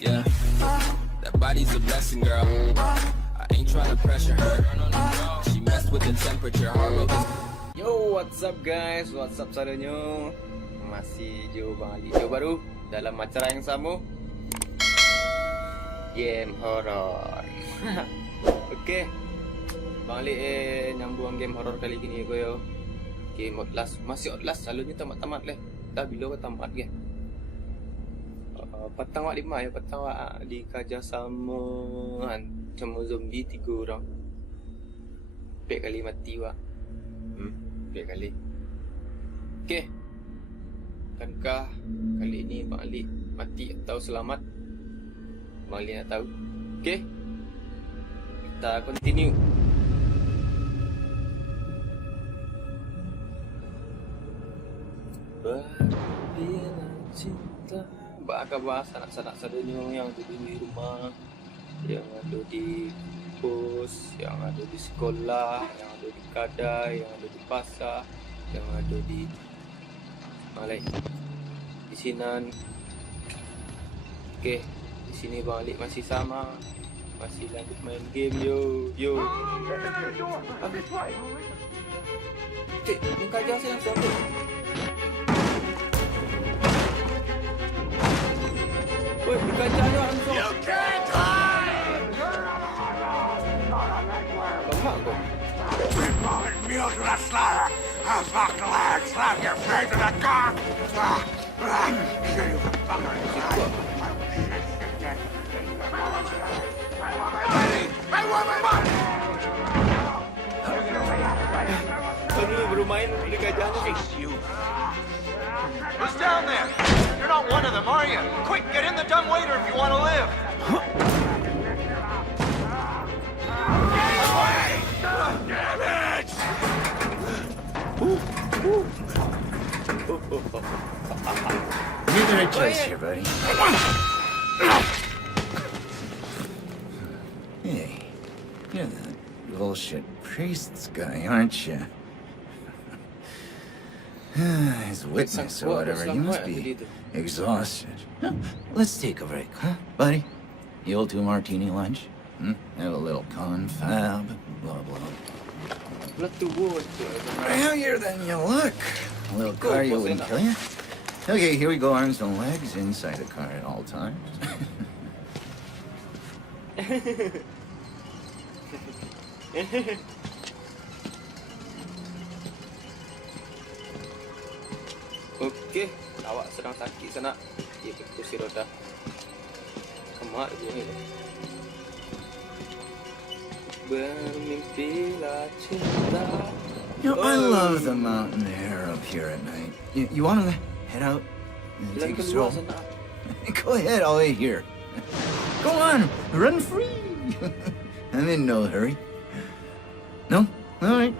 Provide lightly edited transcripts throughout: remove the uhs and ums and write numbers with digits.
Yeah, that body's a blessing, girl. I ain't trying to pressure her. She messed with the temperature, heart rate is... Yo, what's up guys? What's up saudaranya? Masih Joe Bang Ali, video baru dalam acara yang sama, game horror. Okay, Bang Ali nyambung game horror kali gini ko yo. Game Outlast, masih Outlast, selalunya tamat-tamat leh. Dah bila ko tamat ke? Petang wak 5 ya, petang wak di kerjasama sama zombie 3 orang. Pek kali mati wak. Pek kali. Okay, akankah kali ini Bang Ali mati atau selamat? Bang Ali nak tahu. Okay, kita continue. Bila cinta bakal bahas anak-anak sadanya yang ada di rumah, yang ada di bos, yang ada di sekolah, yang ada di kedai, yang ada di pasar, yang ada di Malay, di Sinan. Okay, di sini Bang Alik masih sama, masih lanjut main game. Yo. Cik, ni kerja saya yang siapa? Woi, dikacanya langsung. You can't hide! Bapak kau. Remote mule to the slaughter! I'll fuck the leg, slap your face in the cock! You fucker! I want my money! Baru main dikacanya. Face you! Who's down there? You're not one of them, are you? Quick, get in the dumbwaiter if you want to live! Get away! Damn it! You're gonna choice here, buddy. Hey, you're the bullshit priest's guy, aren't you? His witness or whatever, you must be exhausted. No, let's take a break, huh, buddy? The old 2 martini lunch? Have a little confab, blah, blah. Heavier than you look. A little cardio wouldn't kill you. Okay, here we go, arms and legs inside the car at all times. Okey, awak sedang sakit sana. Dia ke kursi roda. Kemak dia ni. Bermimpilah cinta. You know, I love the mountain air up here at night. You want to head out and take a stroll? Go ahead, I'll wait here. Go on, run free. I'm in no hurry. No? All right.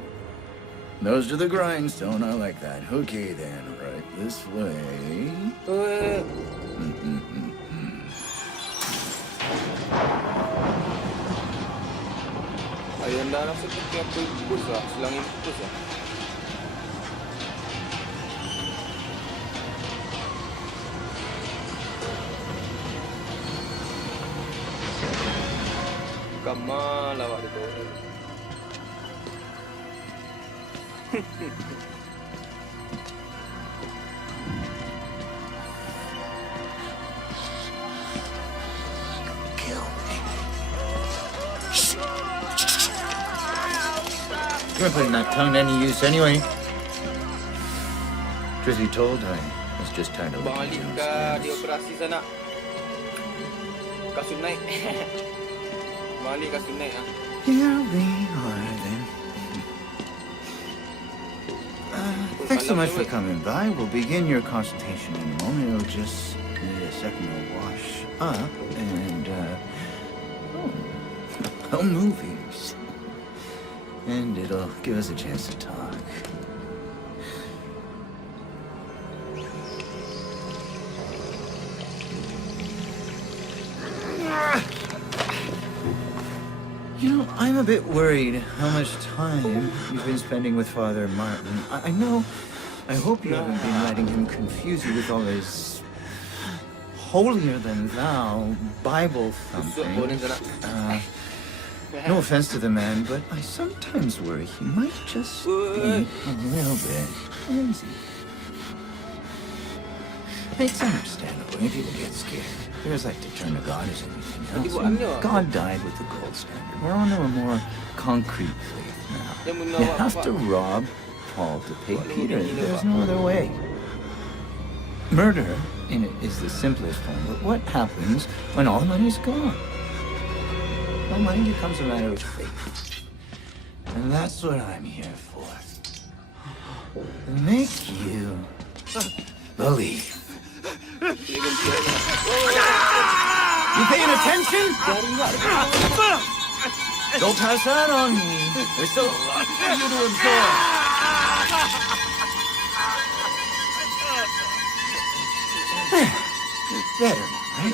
Those are the grindstone, I like that. Okay then, right this way. Ayah dah rasa seperti apa impus lah, selang impus lah. Kamal lah awak dia tu. Kill me. You're putting that tongue to any use anyway. Truth be told, I was just tired of Bang looking Ali at di you. operasi sana. Kasut naik. Bang Ali kasut naik ah. Here we are then. Thanks so much for coming by. We'll begin your consultation in a moment. It'll just need a second to wash up and, movies. And it'll give us a chance to talk. You know, I'm a bit worried how much time you've been spending with Father Martin. I hope you haven't been letting him confuse you with all his holier than thou Bible Kusuk thumping. pun sana. No offense to the man, but I sometimes worry he might just be a little bit clumsy. It's understandable when people get scared. There's like to turn to God as anything else. And God died with the gold standard. We're on to a more concrete faith now. You have to rob Paul to pay Peter. There's no other way. Murder is the simplest form, but what happens when all the money's gone? Well, money becomes a matter of faith. And that's what I'm here for. To make you believe. You paying attention? Don't pass that on me. There's still a lot for you to absorb. Better now, right?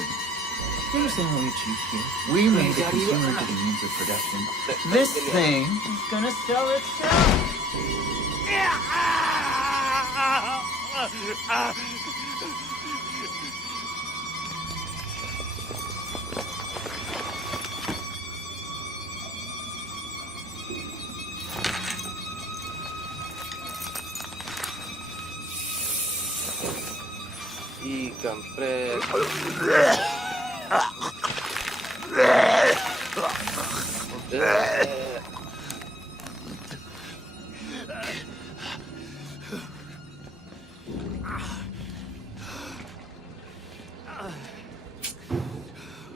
You understand what we achieved here? We made the consumer into the means of production. This thing is gonna sell itself. Kampret.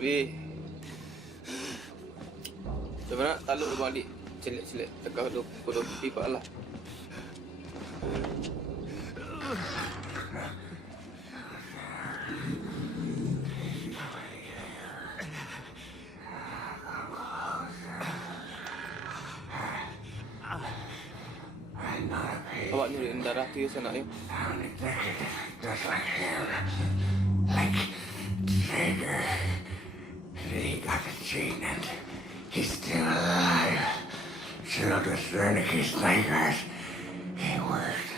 Weh. Macam mana taluk abang adik? Celek-celek tekak kodok pipa lah. Awak nurin darah tu ya sana ya. Just like him. Like Traeger. He got the gene and he's still alive. Killed with Wernicke's nightmares. He worked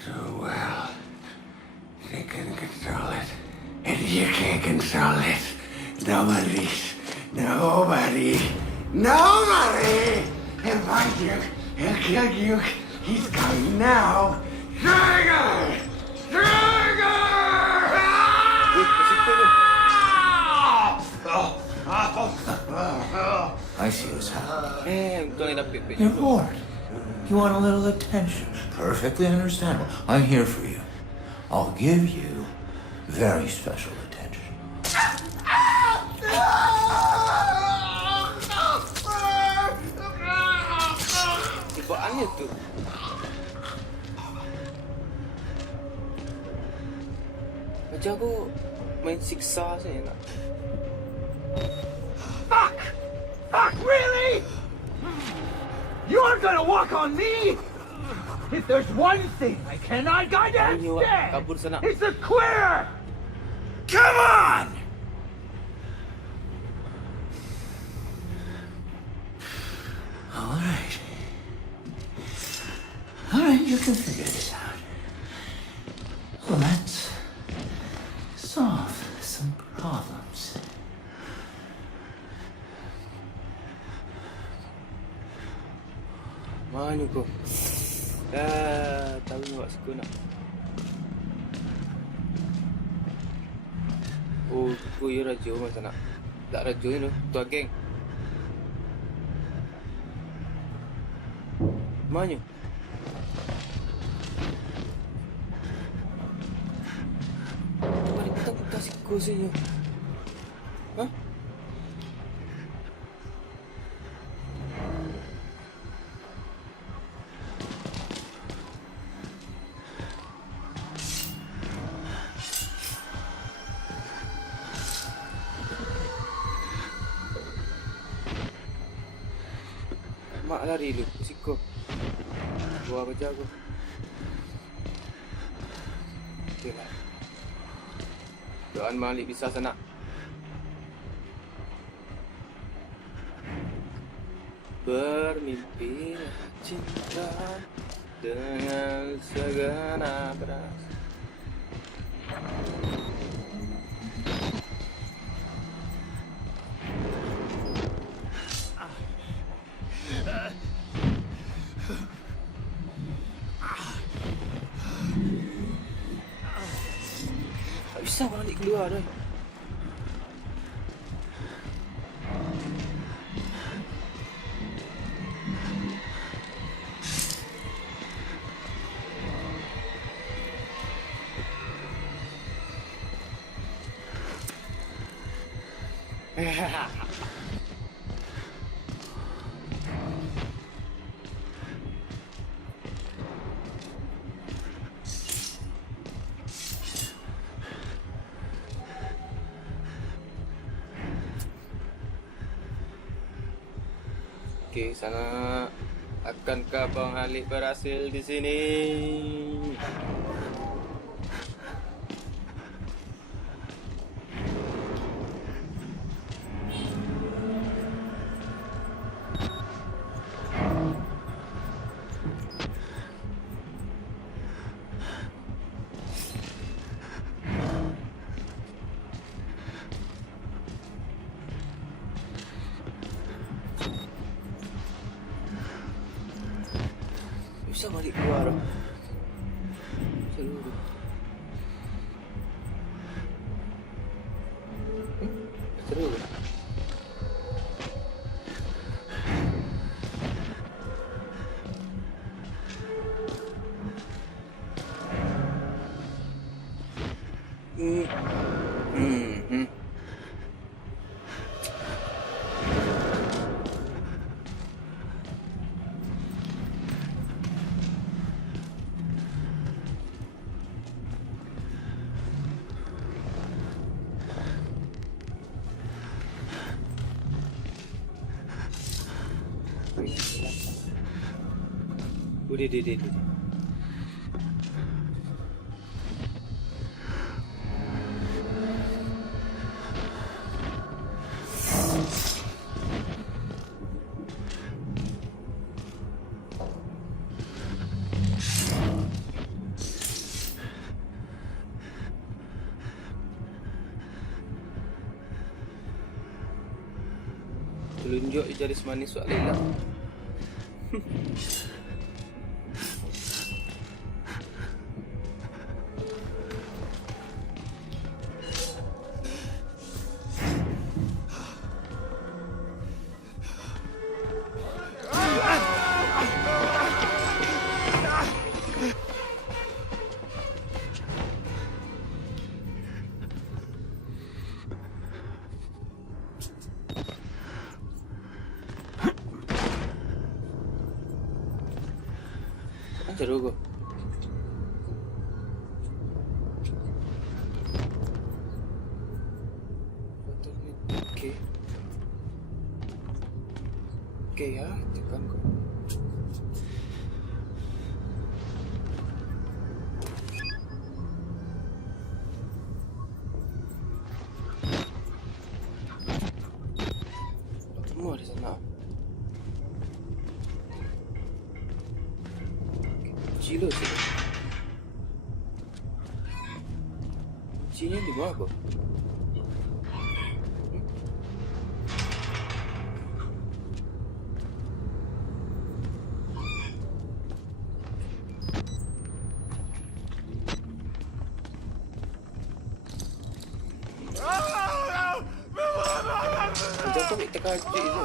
too well. They couldn't control it. And you can't control it. Nobody. He'll find you. He'll kill you. He's coming now. Traeger! I see what's happening. Kau ni dah pek-pek. You're bored. You want a little attention. Perfectly understandable. I'm here for you. I'll give you very special attention. Tibaannya tu. Macam aku main siksa saja nak. Fuck, really? You're gonna walk on me? If there's one thing I cannot goddamn Ini awak stand, kabur sana. it's a quitter! Come on! All right. All right, you can figure this out. Let's solve some problems. Mana kau? Tahu awak suka nak. Oh, kau ya raja macam nak. Tak raja ni tu, tuan geng. Mana? Mari kita kasih kau saja. Hah? Mak lari lu, siko. Gua baca aku. Okey lah. Doan Malik bisa sana. Bermimpi cinta dengan segenap rasa. balik keluar dah. Okey, sana. Akankah Bang Halid berhasil di sini? Bisa balik keluar dah. Seru tu. Seru tu. Dia. Telunjuk je jari semanis Wak Laila. Seru ke? Okey. Okey ya, tekan kau. Semua di sana. Gila tu. Kuncinya di mana kau? Jangan kau tekan hati tu.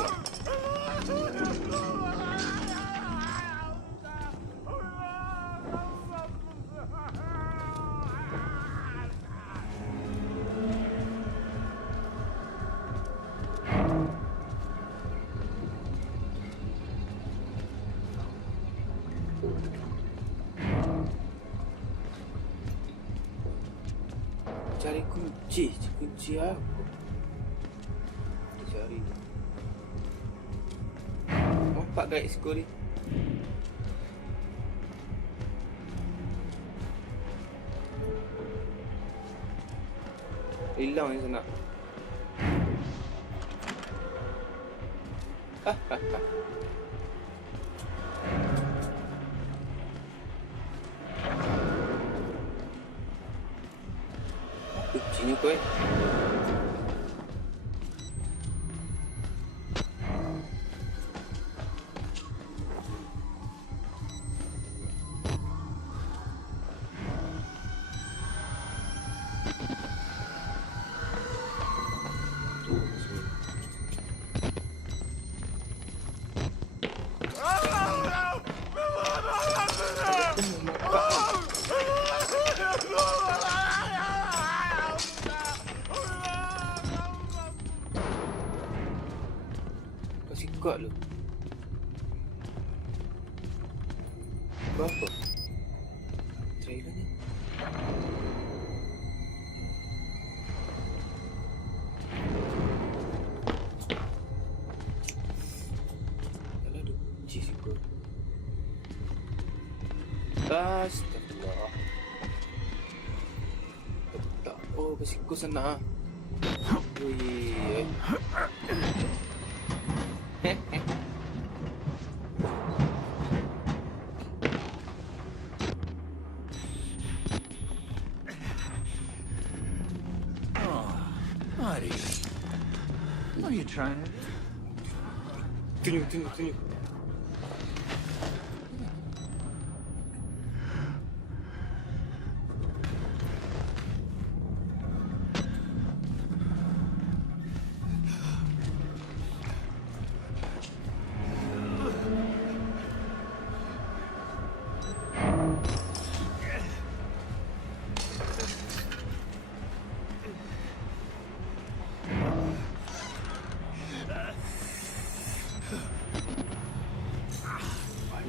Cari kunci apa? Kita cari. Nampak guys skor ni. Hilang ni sana. Kuncinya kau Buka lu. Berapa? Trailer ni. Alah, dia kunci sikut. Astagfirullah. Tak. Oh, bersiko sana. Wih. Buddy, what are you trying to do? Tunjuk.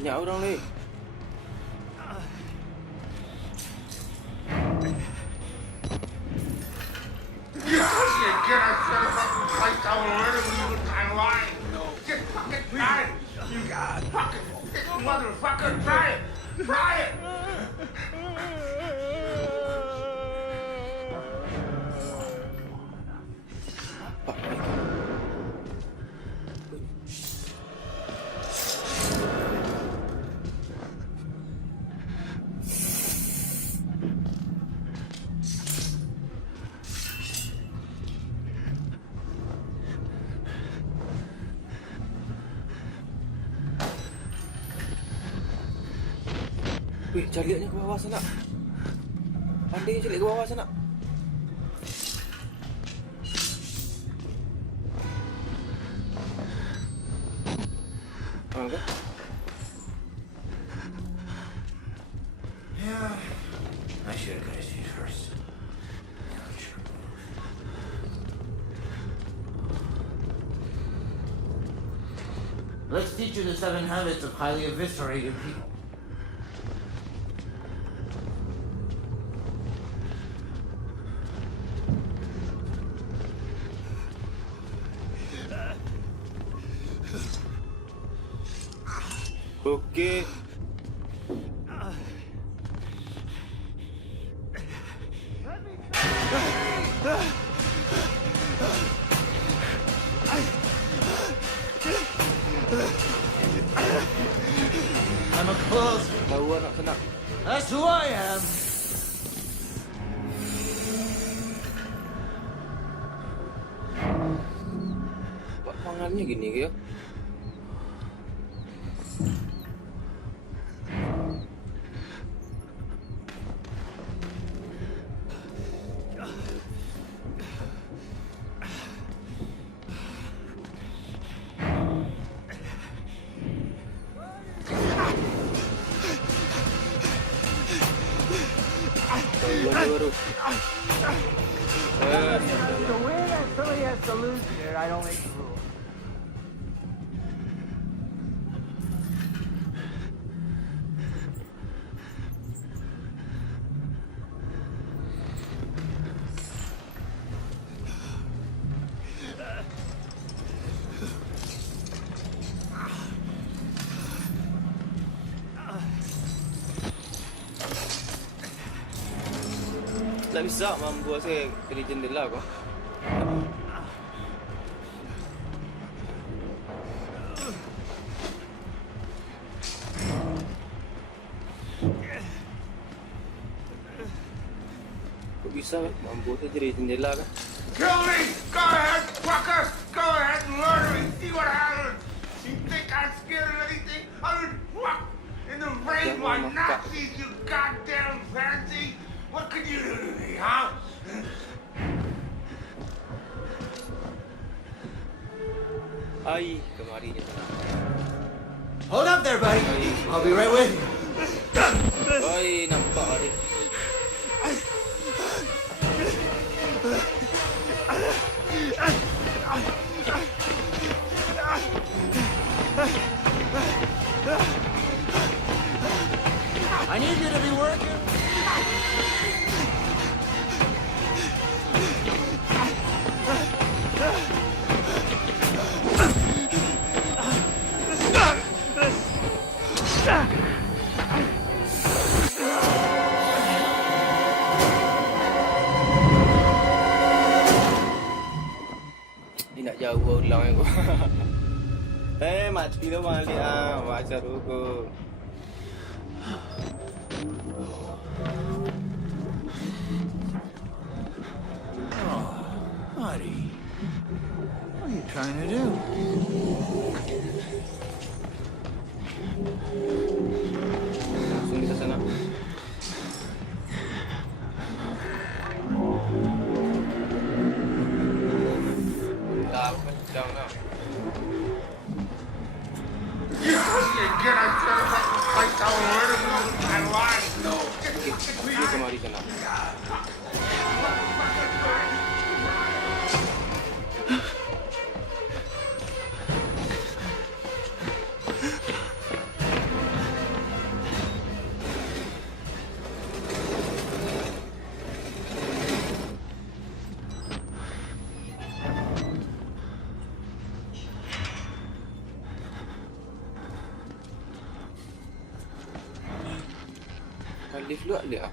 Banyak orang ni. You get us out of fucking place I will murder when you were trying lying. Just fucking try it. You fucking motherfucker, try it. Try it. Weh, carinya ke bawah sana. Pandai cari ke bawah sana. Kan? Yeah, I should have got you first. Let's teach you the 7 habits of highly eviscerated people. Okey. I'm a closer. Tahu nak kena. That's who I am. Buat pangannya gini ke ya? Baru. The way that somebody has to lose it, I don't make the rules. Tak bisa mampu saya dari jendela kau. Kau bisa kan mampu saya dari jendela kan? Kill me! Go ahead, fucker! Go ahead and murder me! See what happens! You think I'm scared of anything? I would fuck in the rain by Nazis, you goddamn fancy! What could you do to me, huh? Ai, kemarinya sana. Hold up there, buddy. I'll be right with you. Ai, nampak ni. nak jauh ulang aku. Mati dah balik baca dulu. Buddy, what are you trying to do? Langsung kita sana. Dah, dah. Again, I said if I can fight down murder my life. No. Dia kemari sana. Lift lu ada.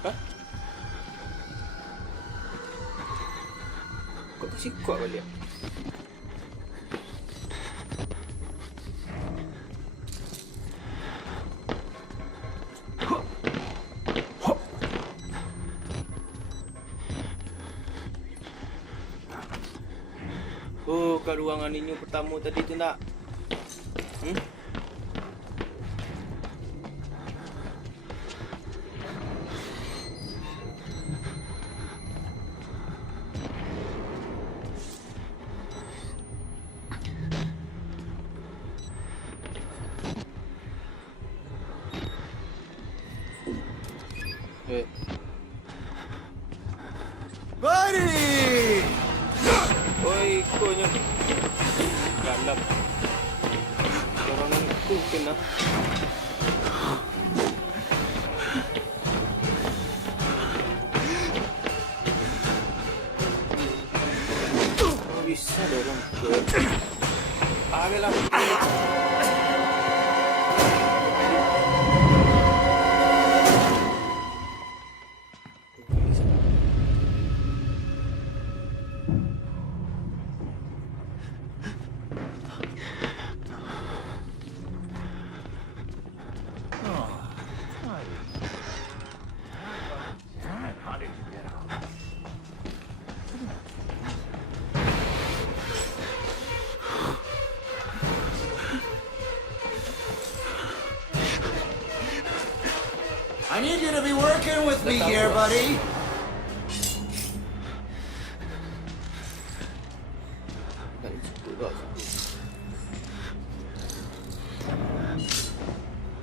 Hah? Kau tak kuat balik. Oh, kat ruangan ini pertama tadi tu nak. Buddy! Oi, konyo. Dalam. Orang itu kena. Oh, bisa dorong ke. Ayolah. I need you to be working with me here, buddy.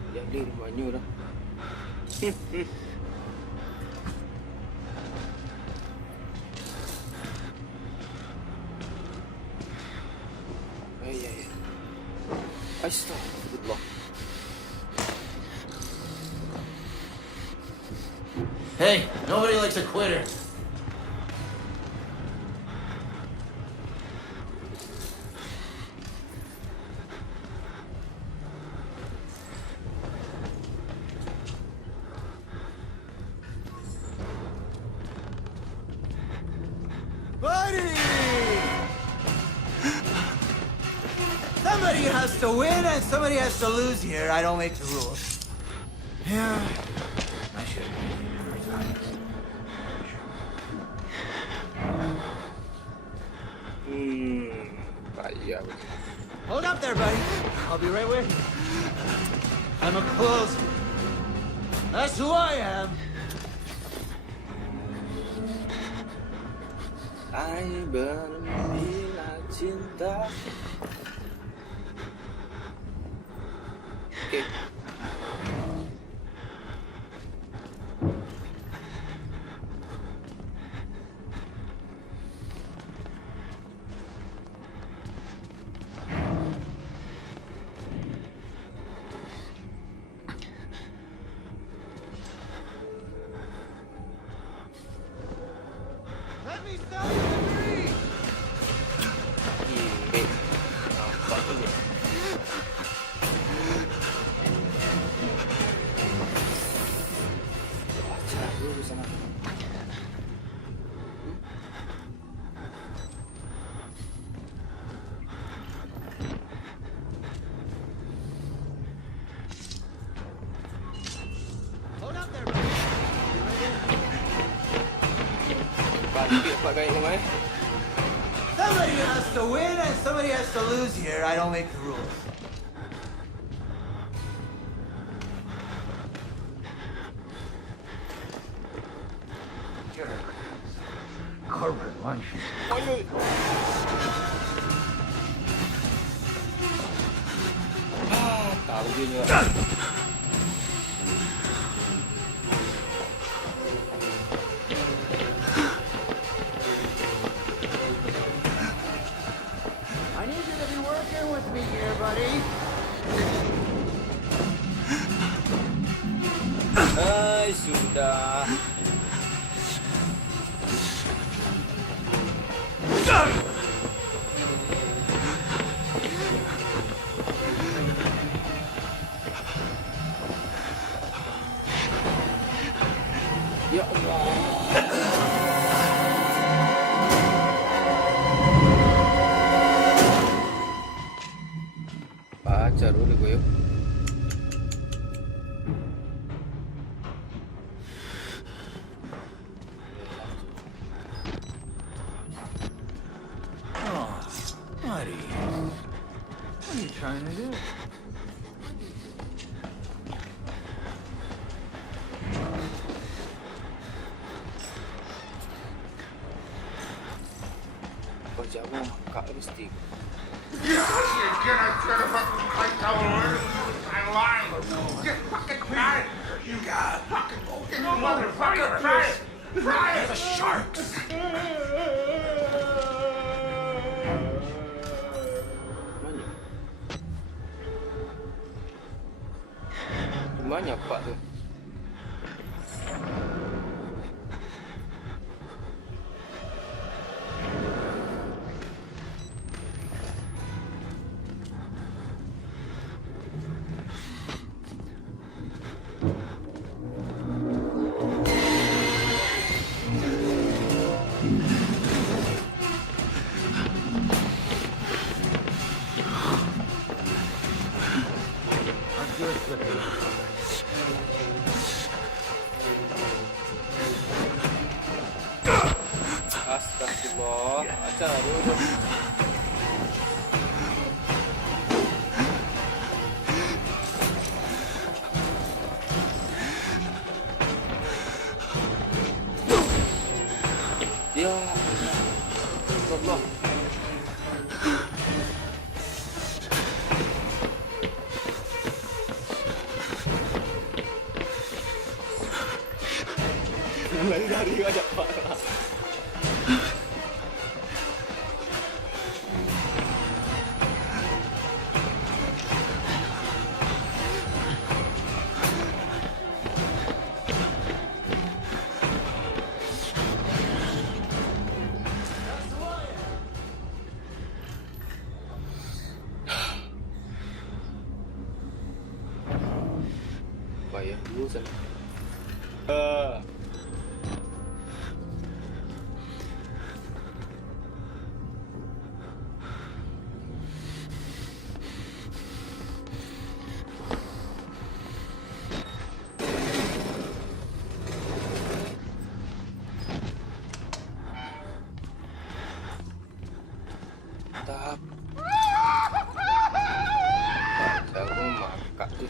Jadi rumahnya dah. Ya. Astagfirullah. Hey, nobody likes a quitter. Buddy! Somebody has to win and somebody has to lose here. I don't make the rules. Yeah, I should. Payah. Hold up there, buddy. I'll be right with you. I'm a closer. That's who I am. I berbila cinta. Okay. Let me sell you the dream. Nampak tu ni. Baca dulu sana. Balik pak guys rumah eh. Somebody has to win and somebody has to lose here. I don't make the rules. Corporate lunches. Tahu dia ni. I need you to be working with me here, buddy. Hai, sudah. Ya Allah. Pacar udah gue yuk. Oh, buddy. What are you trying to do? Baca aku kak mesti. You're gonna try to fucking fight our line. Just fucking try it. You got fucking okay, motherfucker. Try it. Try it. The sharks. Mana pak tu? Astagfirullah. Acar dulu. Ya Allah. Lari dari ada parah. Payah dulu sana. Mantap. Baca aku makak tu.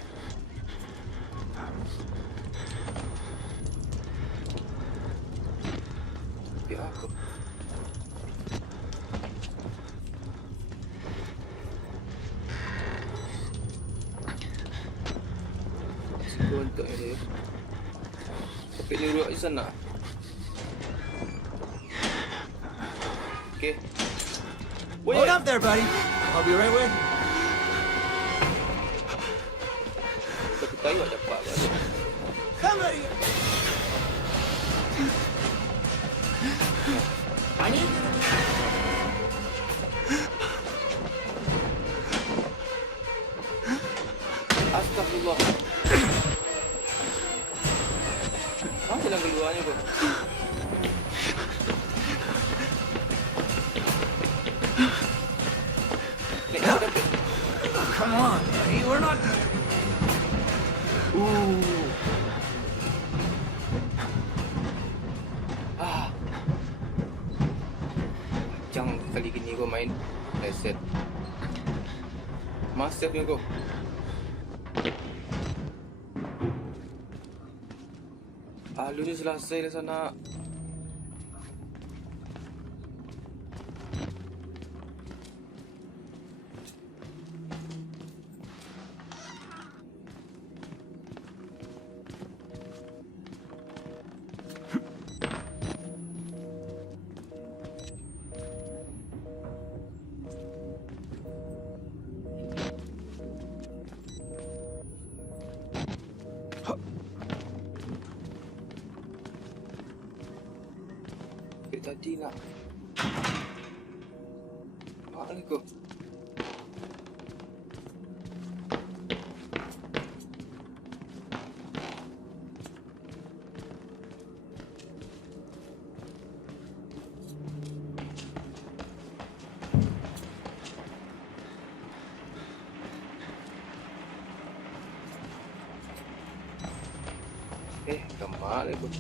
Biar aku. Sikul untuk ini. Tapi ni duduk di sana. Okay. Hold up there, buddy. I'll be right with you. Tapi tahu ada pak balik. Come here. I need you to Astagfirullah. Hah? jalan keluarnya kau? Naik kau dapat. Come on, buddy. We're not. Jangan kali gini kau main reset. Master ni kau. Lu ni selesai dah sana. Tadi nak mana kau? Kemana kau?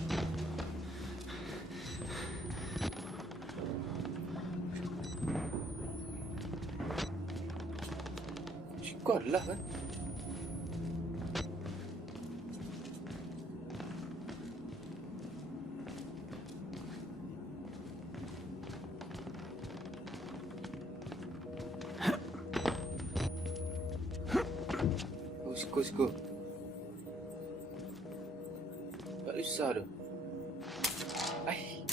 Kuat lah kan. Siku. Tak susah tu. Ai.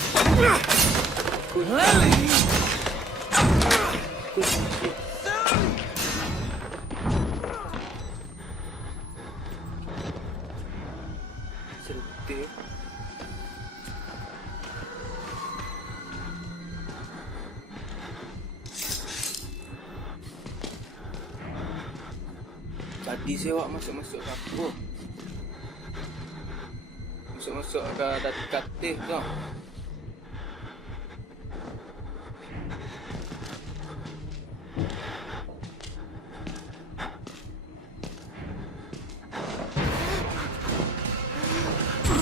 Tadi sewa masuk-masuk aku. Masuk-masuk ke katil tu.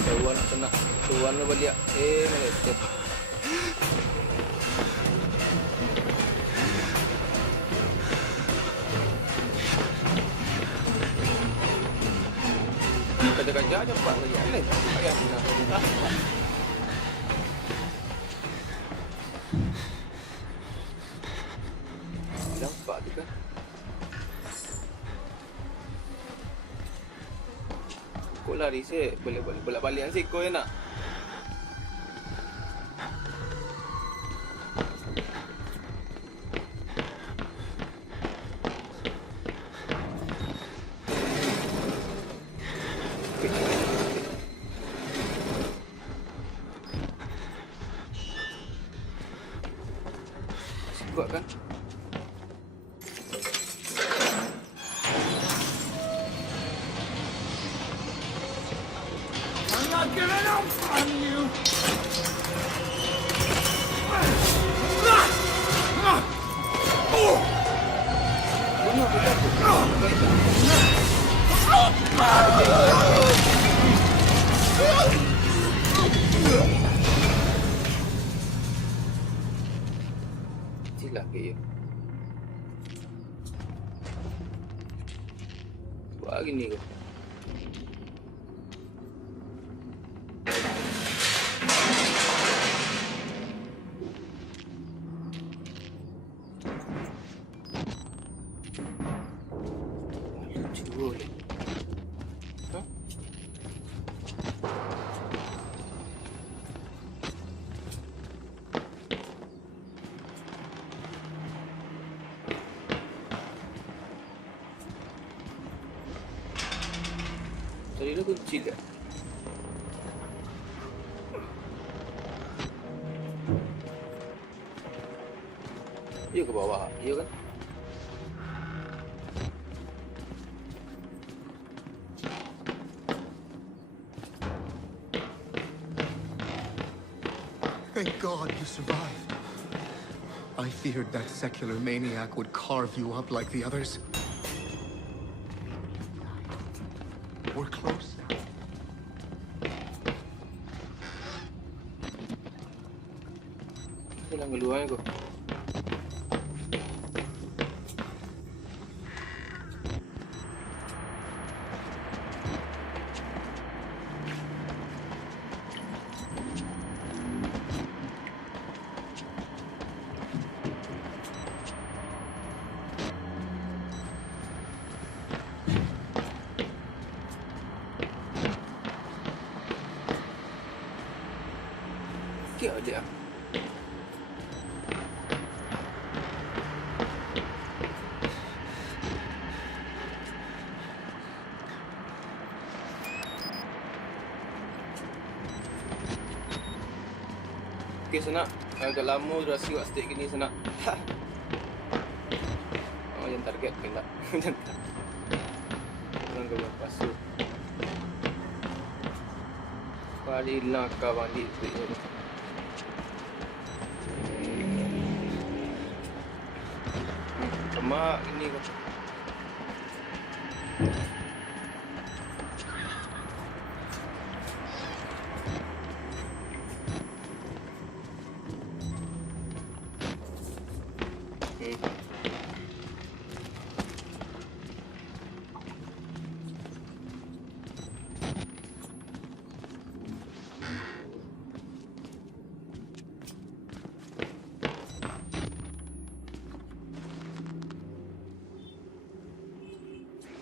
Tuan nak kena. Tuan lu balik. Meletet. Kerja-kerja aja Pak lagi lain. Payah nak. Nampak tu kan. Kau lari sih, boleh balik sih kau nak. Kuat kan? I'm not giving up on you! Bunuh kita. Silap ke ya? Buat gini ke? Lucu boleh. Hah? Tadi dah kunci dah. Ya ke bawah? Ya kan? Thank God you survived. I feared that secular maniac would carve you up like the others. We're close now. Hilang keluar aku. Sikit aja. Okay, Sanak. Agak lama durasi buat stage gini, Sanak. Oh, yang target ke tak? Jangan. Orang kau buat pasu. Parilah kau balik stage ni. Mak ini kau.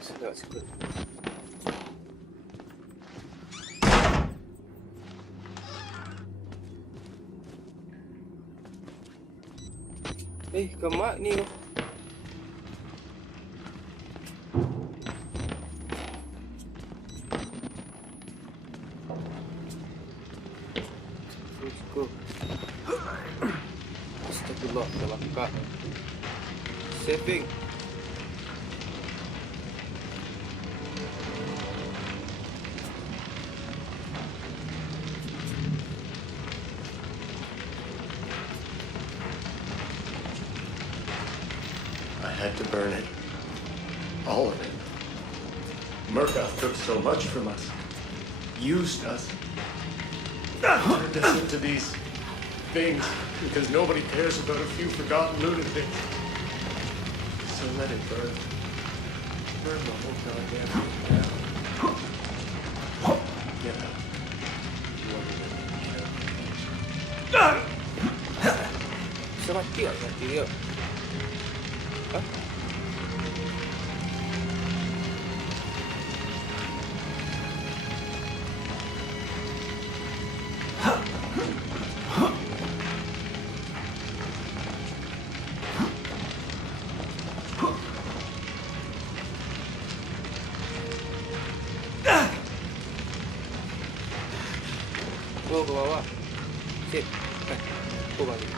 Sedap sikit. Kemak ni kau. Cukup. Astagfirullah, dah buka. Saving. I had to burn it. All of it. Murkoff took so much from us. Used us. Turned us into these things because nobody cares about a few forgotten lunatics. So let it burn. Burn the whole goddamn thing down. Get out. Bisa mati tak mati dia? Hah? Go ke bawah. Sip. Go balik.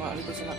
Mak ni kau salah.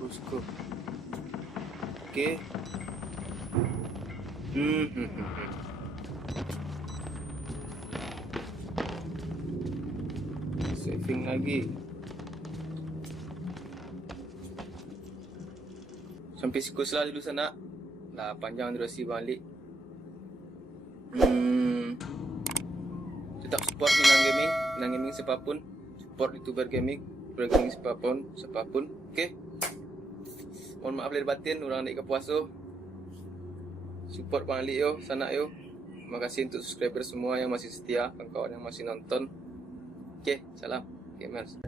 Bosku. Okey. Saving lagi. Sampai sikus lah dulu sana. Dah panjang durasi balik. Tetap support Minang Gaming. Senang Gaming siapapun, support YouTuber gaming siapapun. Okay. Mohon maaf lahir batin, orang naik ke puasa. Support Bang Ali yo, sanak yo. Terima kasih untuk subscriber semua yang masih setia, kawan-kawan yang masih nonton. Okay, salam gamers.